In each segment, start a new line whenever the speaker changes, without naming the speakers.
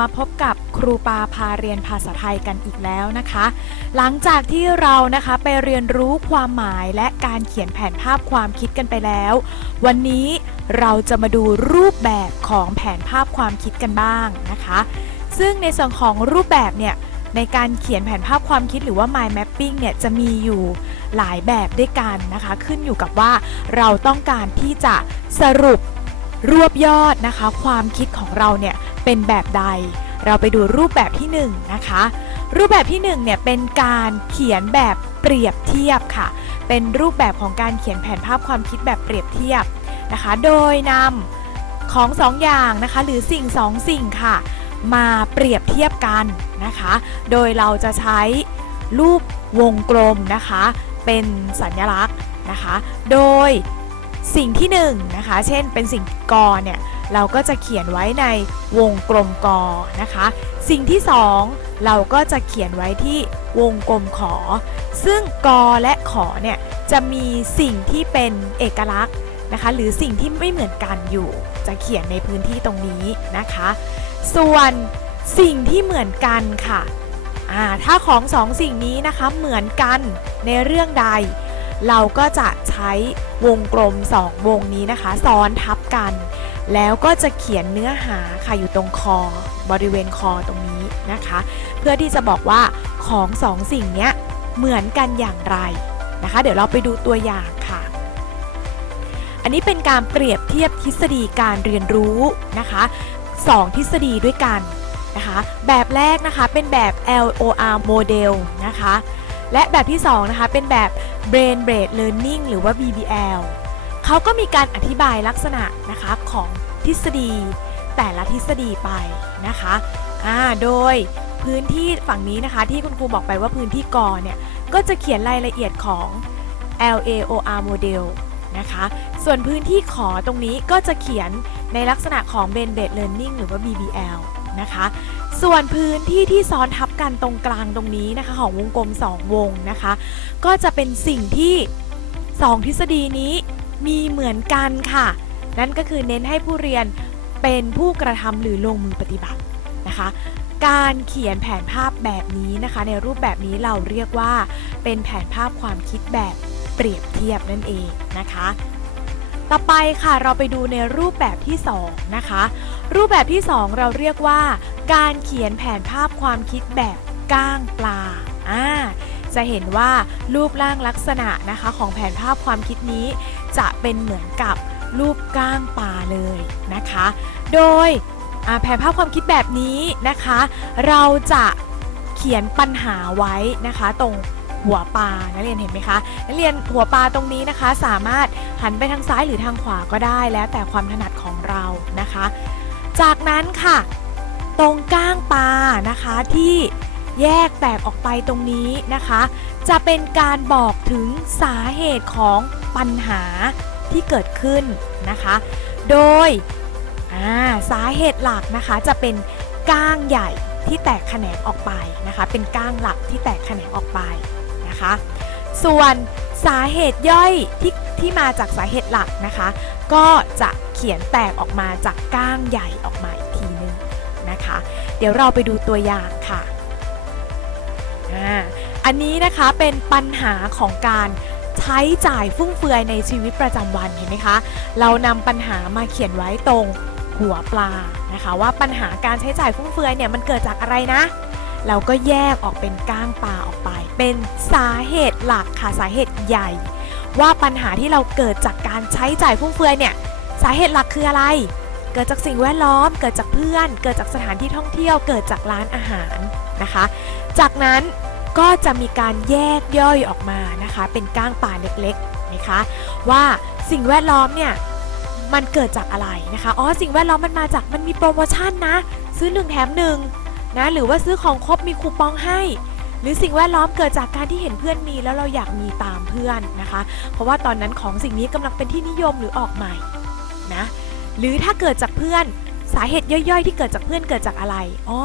มาพบกับครูปาพาเรียนภาษาไทยกันอีกแล้วนะคะ หลังจากที่เรานะคะไปเรียนรู้ความหมายและการเขียนแผนภาพความคิดกันไปแล้ว วันนี้เราจะมาดูรูปแบบของแผนภาพความคิดกันบ้างนะคะ ซึ่งในส่วนของรูปแบบเนี่ยในการเขียนแผนภาพความคิดหรือว่า mind mapping เนี่ยจะมีอยู่หลายแบบด้วยกันนะคะ ขึ้นอยู่กับว่าเราต้องการที่จะสรุปรวบยอดนะคะ ความคิดของเราเนี่ย เป็นแบบใด เราไปดูรูปแบบที่1นงนะคะ รูปแบบที่1เนี่ยเป็นการเขียนแบบเปรียบเทียบค่ะ เป็นรูปแบบของการเขียนแผนภาพความคิดแบบเปรียบเทียบนะคะ โดยนำของสองอย่างนะคะหรือสิ่งสองสิ่งค่ะ มาเปรียบเทียบกันนะคะ โดยเราจะใช้รูปวงกลมนะคะ เป็นสัญลักษณ์นะคะ โดย สิ่งที่1นงนะคะ เช่นเป็นสิ่งกอเนี่ยเราก็จะเขียนไว้ในวงกลมกอนะคะ สิ่งที่ 2 เราก็จะเขียนไว้ที่วงกลมขอ ซึ่งกอและขอเนี่ยจะมีสิ่งที่เป็นเอกลักษณ์นะคะ หรือสิ่งที่ไม่เหมือนกันอยู่ จะเขียนในพื้นที่ตรงนี้นะคะ ส่วนสิ่งที่เหมือนกันค่ะถ้าของสองสิ่งนี้นะคะเหมือนกันในเรื่องใด เราก็จะใช้วงกลมสองวงนี้นะคะ ซ้อนทับกัน แล้วก็จะเขียนเนื้อหาค่ะอยู่ตรงคอ บริเวณคอตรงนี้นะคะ เพื่อที่จะบอกว่าของสองสิ่งนี้เหมือนกันอย่างไรนะคะ เดี๋ยวเราไปดูตัวอย่างค่ะ อันนี้เป็นการเปรียบเทียบทฤษฎีการเรียนรู้นะคะสองทฤษฎีด้วยกันนะคะ แบบแรกนะคะเป็นแบบ LOR model นะคะ และแบบที่สองนะคะเป็นแบบ brain based learning หรือว่า BBL เขาก็มีการอธิบายลักษณะนะคะของทฤษฎี แต่ละทฤษฎีไปนะคะอ่าโดยพื้นที่ฝั่งนี้นะคะที่คุณครูบอกไปว่าพื้นที่กอเนี่ยก็จะเขียนรายละเอียดของ LAOR model นะคะส่วนพื้นที่ขอตรงนี้ก็จะเขียนในลักษณะของ brain based learning หรือว่า BBL นะคะ ส่วนพื้นที่ที่ซ้อนทับกันตรงกลางตรงนี้นะคะ ของวงกลม 2 วงนะคะ ก็จะเป็นสิ่งที่ 2 ทฤษฎีนี้มีเหมือนกันค่ะ นั่นก็คือเน้นให้ผู้เรียนเป็นผู้กระทำหรือลงมือปฏิบัตินะคะ การเขียนแผนภาพแบบนี้นะคะ ในรูปแบบนี้เราเรียกว่าเป็นแผนภาพความคิดแบบเปรียบเทียบนั่นเองนะคะ ต่อไปค่ะเราไปดูในรูปแบบที่ 2 นะคะ รูปแบบที่ 2 เราเรียกว่า การเขียนแผนภาพความคิดแบบก้างปลาอ่าจะเห็นว่ารูปร่างลักษณะนะคะของแผนภาพความคิดนี้ จะเป็นเหมือนกับรูปก้างปลาเลยนะคะ โดยแผนภาพความคิดแบบนี้นะคะ เราจะเขียนปัญหาไว้นะคะตรง หัวปลานักเรียนเห็นไหมคะนักเรียนหัวปลาตรงนี้นะคะ สามารถหันไปทางซ้ายหรือทางขวาก็ได้แล้วแต่ความถนัดของเรานะคะ จากนั้นค่ะ ตรงก้างปลานะคะที่แยกแตกออกไปตรงนี้นะคะ จะเป็นการบอกถึงสาเหตุของปัญหาที่เกิดขึ้นนะคะ โดยาสาเหตุหลักนะคะจะเป็นก้างใหญ่ที่แตกแขนงออกไปนะคะ เป็นก้างหลักที่แตกแขนงออกไป นะคะ ส่วนสาเหตุย่อยที่ที่มาจากสาเหตุหลักนะคะ ก็จะเขียนแตกออกมาจากก้างใหญ่ออกมาอีกทีนึงนะคะ เดี๋ยวเราไปดูตัวอย่างค่ะอันนี้นะคะเป็นปัญหาของการใช้จ่ายฟุ่มเฟือยในชีวิตประจำวันเห็นไหมคะ เรานำปัญหามาเขียนไว้ตรงหัวปลานะคะ ว่าปัญหาการใช้จ่ายฟุ่มเฟือยเนี่ยมันเกิดจากอะไรนะ เราก็แยกออกเป็นก้างปลาออกไป เป็นสาเหตุหลักค่ะสาเหตุใหญ่ ว่าปัญหาที่เราเกิดจากการใช้จ่ายฟุ่มเฟือยเนี่ยสาเหตุหลักคืออะไร เกิดจากสิ่งแวดล้อม เกิดจากเพื่อน เกิดจากสถานที่ท่องเที่ยว เกิดจากร้านอาหารนะคะ จากนั้นก็จะมีการแยกย่อยออกมานะคะ เป็นก้างปลาเล็กๆนะคะว่าสิ่งแวดล้อมเนี่ยมันเกิดจากอะไรนะคะ อ๋อ สิ่งแวดล้อมมันมาจากมันมีโปรโมชั่นนะ ซื้อหนึ่งแถมห นะหรือว่าซื้อของครบมีคูปองให้ หรือสิ่งแวดล้อมเกิดจากการที่เห็นเพื่อนมีแล้วเราอยากมีตามเพื่อนนะคะ เพราะว่าตอนนั้นของสิ่งนี้กำลังเป็นที่นิยมหรือออกใหม่นะหรือถ้าเกิดจากเพื่อนสาเหตุย่อยๆ ที่เกิดจากเพื่อนเกิดจากอะไรอ๋อ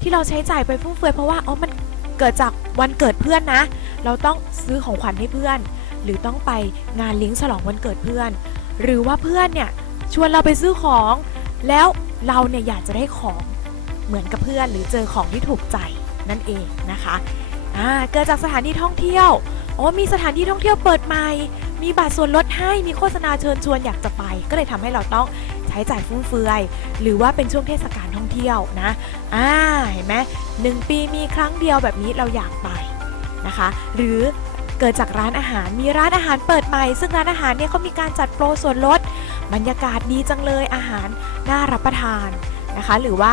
ที่เราใช้จ่ายไปฟุ่มเฟือยเพราะว่าอ๋อมันเกิดจากวันเกิดเพื่อนนะ เราต้องซื้อของขวัญให้เพื่อน หรือต้องไปงานเลี้ยงฉลองวันเกิดเพื่อน หรือว่าเพื่อนเนี่ยชวนเราไปซื้อของ แล้วเราเนี่ยอยากจะได้ของ เหมือนกับเพื่อนหรือเจอของที่ถูกใจนั่นเองนะคะอ่าเกิดจากสถานที่ท่องเที่ยวโอ้มีสถานที่ท่องเที่ยวเปิดใหม่ มีบัตรส่วนลดให้มีโฆษณาเชิญชวนอยากจะไป ก็เลยทำให้เราต้องใช้จ่ายฟุ่มเฟือย หรือว่าเป็นช่วงเทศกาลท่องเที่ยวนะอ่าเห็นไหมหนึ่งปีมีครั้งเดียวแบบนี้เราอยากไปนะคะ หรือเกิดจากร้านอาหารมีร้านอาหารเปิดใหม่ ซึ่งร้านอาหารเนี่ยเขามีการจัดโปรส่วนลด บรรยากาศดีจังเลยอาหารน่ารับประทานนะคะ หรือว่า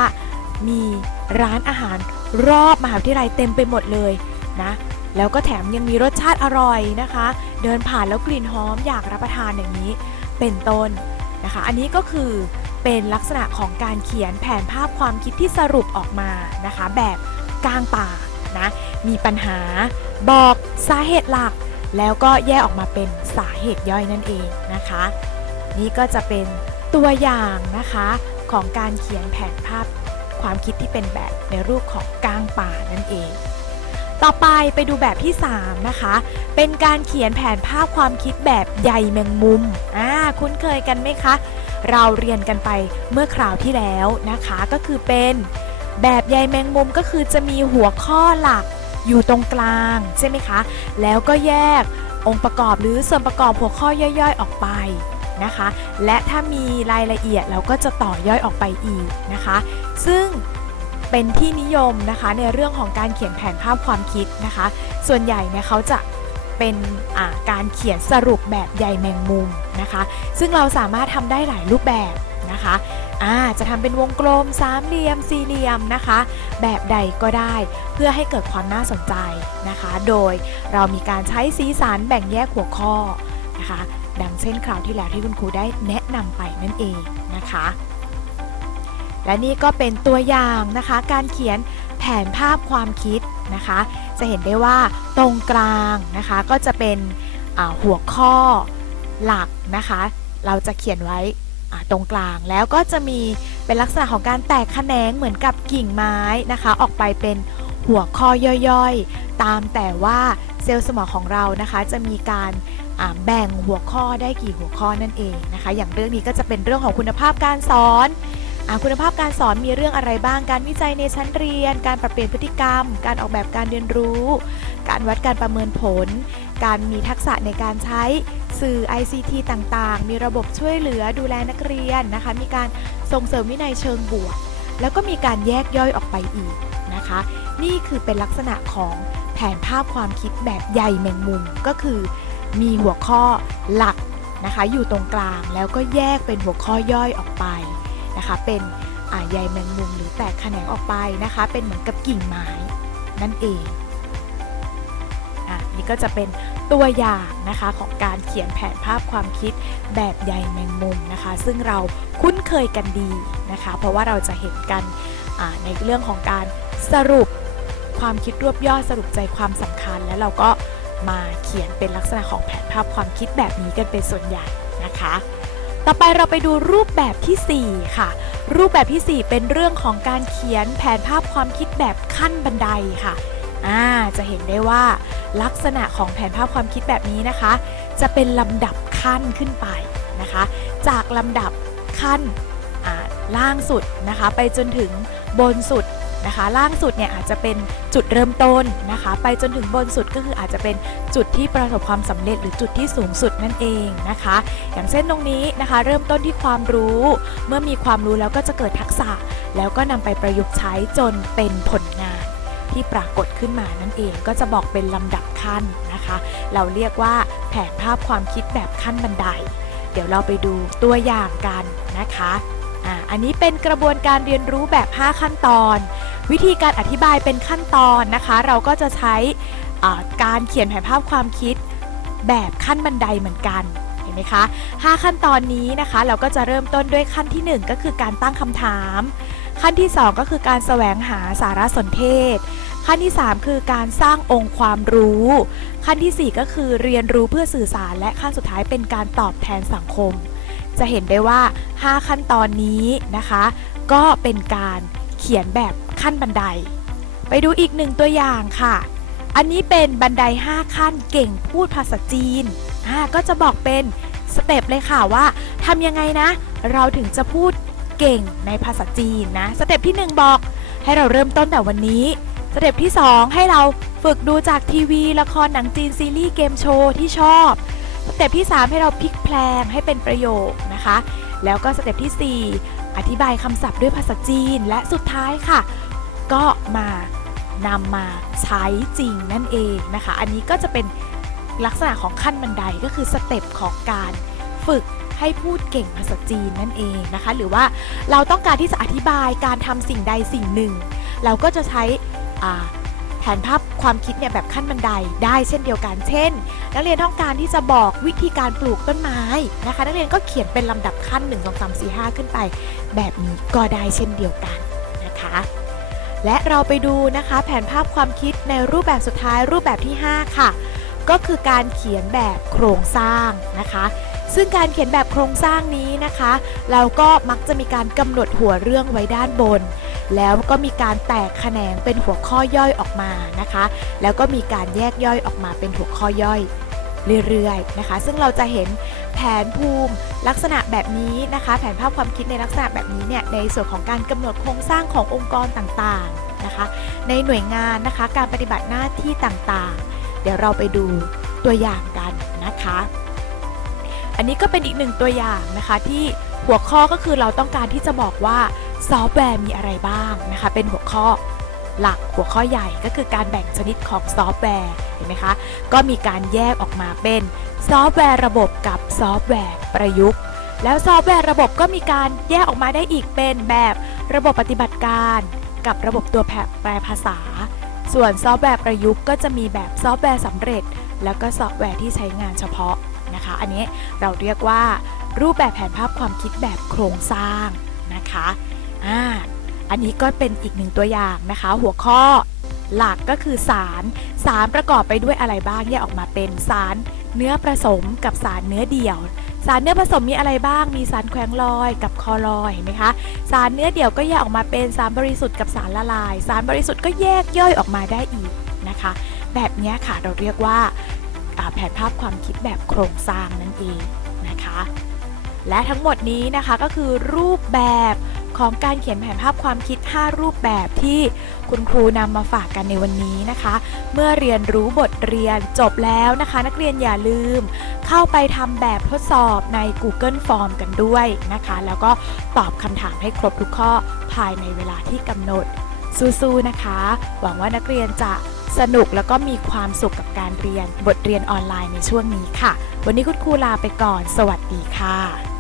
มีร้านอาหารรอบมหาวิทยาลัยเต็มไปหมดเลยนะแล้วก็แถมยังมีรสชาติอร่อยนะคะ เดินผ่านแล้วกลิ่นหอมอยากรับประทานอย่างนี้เป็นต้นนะคะ อันนี้ก็คือเป็นลักษณะของการเขียนแผนภาพความคิดที่สรุปออกมานะคะ แบบกลางป่านะมีปัญหาบอกสาเหตุหลัก แล้วก็แยกออกมาเป็นสาเหตุย่อยนั่นเองนะคะ นี่ก็จะเป็นตัวอย่างนะคะของการเขียนแผนภาพ ความคิดที่เป็นแบบในรูปของก้างป่านั่นเอง ต่อไปไปดูแบบที่ 3 นะคะ เป็นการเขียนแผนภาพความคิดแบบใยแมงมุมอ่าคุ้นเคยกันไหมคะ เราเรียนกันไปเมื่อคราวที่แล้วนะคะก็คือเป็นแบบใยแมงมุมก็คือจะมีหัวข้อหลักอยู่ตรงกลางใช่ไหมคะ แล้วก็แยกองค์ประกอบหรือส่วนประกอบหัวข้อย่อยๆ ออกไป นะคะ และถ้ามีรายละเอียดเราก็จะต่อย่อยออกไปอีกนะคะ ซึ่งเป็นที่นิยมนะคะในเรื่องของการเขียนแผนภาพความคิดนะคะ ส่วนใหญ่เนี่ยเขาจะเป็นการเขียนสรุปแบบใยแมงมุมนะคะ ซึ่งเราสามารถทำได้หลายรูปแบบนะคะอาจะทำเป็นวงกลมสามเหลี่ยมสี่เหลี่ยมนะคะ แบบใดก็ได้เพื่อให้เกิดความน่าสนใจนะคะ โดยเรามีการใช้สีสันแบ่งแยกหัวข้อนะคะ ดังเช่นคราวที่แล้วที่คุณครูได้แนะนำไปนั่นเองนะคะ และนี่ก็เป็นตัวอย่างนะคะ การเขียนแผนภาพความคิดนะคะ จะเห็นได้ว่าตรงกลางนะคะก็จะเป็นหัวข้อหลักนะคะ เราจะเขียนไว้ตรงกลางแล้วก็จะมีเป็นลักษณะของการแตกแขนงเหมือนกับกิ่งไม้นะคะ ออกไปเป็นหัวข้อย่อยๆ ตามแต่ว่าเซลล์สมองของเรานะคะ จะมีการ แบ่งหัวข้อได้กี่หัวข้อนั่นเองนะคะ อย่างเรื่องนี้ก็จะเป็นเรื่องของคุณภาพการสอนอคุณภาพการสอนมีเรื่องอะไรบ้าง การวิจัยในชั้นเรียน การปรับเปลี่ยนพฤติกรรม การออกแบบการเรียนรู้ การวัดการประเมินผล การมีทักษะในการใช้สื่อ ICT ต่างๆ มีระบบช่วยเหลือดูแลนักเรียนนะคะ มีการส่งเสริมวินัยเชิงบวก แล้วก็มีการแยกย่อยออกไปอีกนะคะ นี่คือเป็นลักษณะของแผนภาพความคิดแบบใยแมงมุม ก็คือ มีหัวข้อหลักนะคะอยู่ตรงกลางแล้วก็แยกเป็นหัวข้อย่อยออกไปนะคะ เป็นใยแมงมุมหรือแตกแขนงออกไปนะคะ เป็นเหมือนกับกิ่งไม้นั่นเองอะนี่ก็จะเป็นตัวอย่างนะคะของการเขียนแผนภาพความคิดแบบใยแมงมุมนะคะ ซึ่งเราคุ้นเคยกันดีนะคะ เพราะว่าเราจะเห็นกันในเรื่องของการสรุปความคิดรวบยอดสรุปใจความสำคัญ แล้วเราก็ มาเขียนเป็นลักษณะของแผนภาพความคิดแบบนี้กันเป็นส่วนใหญ่นะคะ ต่อไปเราไปดูรูปแบบทีสี่4 ค่ะ รูปแบบทีสี่ 4 เป็นเรื่องของการเขียนแผนภาพความคิดแบบขั้นบันไดค่ะอ่าจะเห็นได้ว่าลักษณะของแผนภาพความคิดแบบนี้นะคะ จะเป็นลำดับขั้นขึ้นไปนะคะ จากลำดับขั้นล่างสุดนะคะ ไปจนถึงบนสุด นะคะ ล่างสุดเนี่ยอาจจะเป็นจุดเริ่มต้นนะคะ ไปจนถึงบนสุดก็คืออาจจะเป็นจุดที่ประสบความสำเร็จหรือจุดที่สูงสุดนั่นเองนะคะ อย่างเช่นตรงนี้นะคะ เริ่มต้นที่ความรู้ เมื่อมีความรู้แล้วก็จะเกิดทักษะ แล้วก็นำไปประยุกต์ใช้จนเป็นผลงาน ที่ปรากฏขึ้นมานั่นเองก็จะบอกเป็นลำดับขั้นนะคะ เราเรียกว่าแผนภาพความคิดแบบขั้นบันได เดี๋ยวเราไปดูตัวอย่างกันนะคะอันนี้เป็นกระบวนการเรียนรู้แบบ 5 ขั้นตอน วิธีการอธิบายเป็นขั้นตอนนะคะ เราก็จะใช้การเขียนแผนภาพความคิดแบบขั้นบันไดเหมือนกันเห็นไหมคะ5ขั้นตอนนี้นะคะ เราก็จะเริ่มต้นด้วยขั้นที่ 1 ก็คือการตั้งคำถาม ขั้นที่ 2 ก็คือการแสวงหาสารสนเทศ ขั้นที่ 3 คือการสร้างองค์ความรู้ ขั้นทีสี่4 ก็คือเรียนรู้เพื่อสื่อสาร และขั้นสุดท้ายเป็นการตอบแทนสังคม จะเห็นได้ว่า 5 ขั้นตอนนี้นะคะ ก็เป็นการ เขียนแบบขั้นบันได ไปดูอีกหนึ่งตัวอย่างค่ะ อันนี้เป็นบันได 5 ขั้นเก่งพูดภาษาจีนอ่าก็จะบอกเป็นสเต็ปเลยค่ะว่าทำยังไงนะ เราถึงจะพูดเก่งในภาษาจีนนะ สเต็ปที่ 1 บอกให้เราเริ่มต้นแต่วันนี้ สเต็ปที่ 2 ให้เราฝึกดูจากทีวี ละครหนังจีนซีรีส์เกมโชว์ที่ชอบ สเต็ปที่ 3 ให้เราพลิกแพลงให้เป็นประโยคนะคะ แล้วก็สเต็ปทีสี่4 อธิบายคำศัพท์ด้วยภาษาจีนและสุดท้ายค่ะ ก็มานำมาใช้จริงนั่นเองนะคะ อันนี้ก็จะเป็นลักษณะของขั้นบันไดก็คือสเต็ปของการฝึกให้พูดเก่งภาษาจีนนั่นเองนะคะ หรือว่าเราต้องการที่จะอธิบายการทำสิ่งใดสิ่งหนึ่ง เราก็จะใช้ นภาพความคิดเนี่ยแบบขั้นบันไดได้เช่นเดียวกัน เช่น นักเรียนต้องการที่จะบอกวิธีการปลูกต้นไม้นะคะ นักเรียนก็เขียนเป็นลำดับขั้น 1 2 3 4 5 ขึ้นไป แบบนี้ก็ได้เช่นเดียวกันนะคะ และเราไปดูนะคะแผนภาพความคิดในรูปแบบสุดท้ายรูปแบบที่ 5 ค่ะ ก็คือการเขียนแบบโครงสร้างนะคะซึ่งการเขียนแบบโครงสร้างนี้นะคะ เราก็มักจะมีการกำหนดหัวเรื่องไว้ด้านบน แล้วก็มีการแตกแขนงเป็นหัวข้อย่อยออกมานะคะ แล้วก็มีการแยกย่อยออกมาเป็นหัวข้อย่อยเรื่อยๆนะคะ ซึ่งเราจะเห็นแผนภูมิลักษณะแบบนี้นะคะ แผนภาพความคิดในลักษณะแบบนี้เนี่ยในส่วนของการกำหนดโครงสร้างขององค์กรต่างๆนะคะ ในหน่วยงานนะคะการปฏิบัติหน้าที่ต่างๆ เดี๋ยวเราไปดูตัวอย่างกันนะคะ อันนี้ก็เป็นอีกหนึ่งตัวอย่างนะคะที่หัวข้อก็คือเราต้องการที่จะบอกว่า ซอฟต์แวร์มีอะไรบ้างนะคะ เป็นหัวข้อหลักหัวข้อใหญ่ก็คือการแบ่งชนิดของซอฟต์แวร์เห็นไหมคะก็มีการแยกออกมาเป็นซอฟต์แวร์ระบบกับซอฟต์แวร์ประยุกต์ แล้วซอฟต์แวร์ระบบก็มีการแยกออกมาได้อีกเป็นแบบระบบปฏิบัติการ กับระบบตัวแปลภาษา ส่วนซอฟต์แวร์ประยุกต์ก็จะมีแบบซอฟต์แวร์สำเร็จ แล้วก็ซอฟต์แวร์ที่ใช้งานเฉพาะนะคะ อันนี้เราเรียกว่า รูปแบบแผนภาพความคิดแบบโครงสร้างนะคะ อ่าอันนี้ก็เป็นอีกหนึ่งตัวอย่างนะคะ หัวข้อหลักก็คือสาร สารประกอบไปด้วยอะไรบ้างแยกออกมาเป็นสารเนื้อผสมกับสารเนื้อเดี่ยว สารเนื้อผสมมีอะไรบ้าง มีสารแขวงลอยกับคอลอยเห็นไหมคะ สารเนื้อเดี่ยวก็แยกออกมาเป็นสารบริสุทธิ์กับสารละลาย สารบริสุทธิ์ก็แยกย่อยออกมาได้อีกนะคะ แบบนี้ค่ะเราเรียกว่าอ่าแผนภาพความคิดแบบโครงสร้างนั่นเองนะคะ และทั้งหมดนี้นะคะก็คือรูปแบบ ของการเขียนแผนภาพความคิด 5 รูปแบบที่คุณครูนำมาฝากกันในวันนี้นะคะ เมื่อเรียนรู้บทเรียนจบแล้วนะคะ นักเรียนอย่าลืม เข้าไปทำแบบทดสอบใน Google Form กันด้วยนะคะ แล้วก็ตอบคำถามให้ครบทุกข้อภายในเวลาที่กำหนดสู้ๆนะคะ หวังว่านักเรียนจะสนุกแล้วก็มีความสุขกับการเรียนบทเรียนออนไลน์ในช่วงนี้ค่ะ วันนี้คุณครูลาไปก่อน สวัสดีค่ะ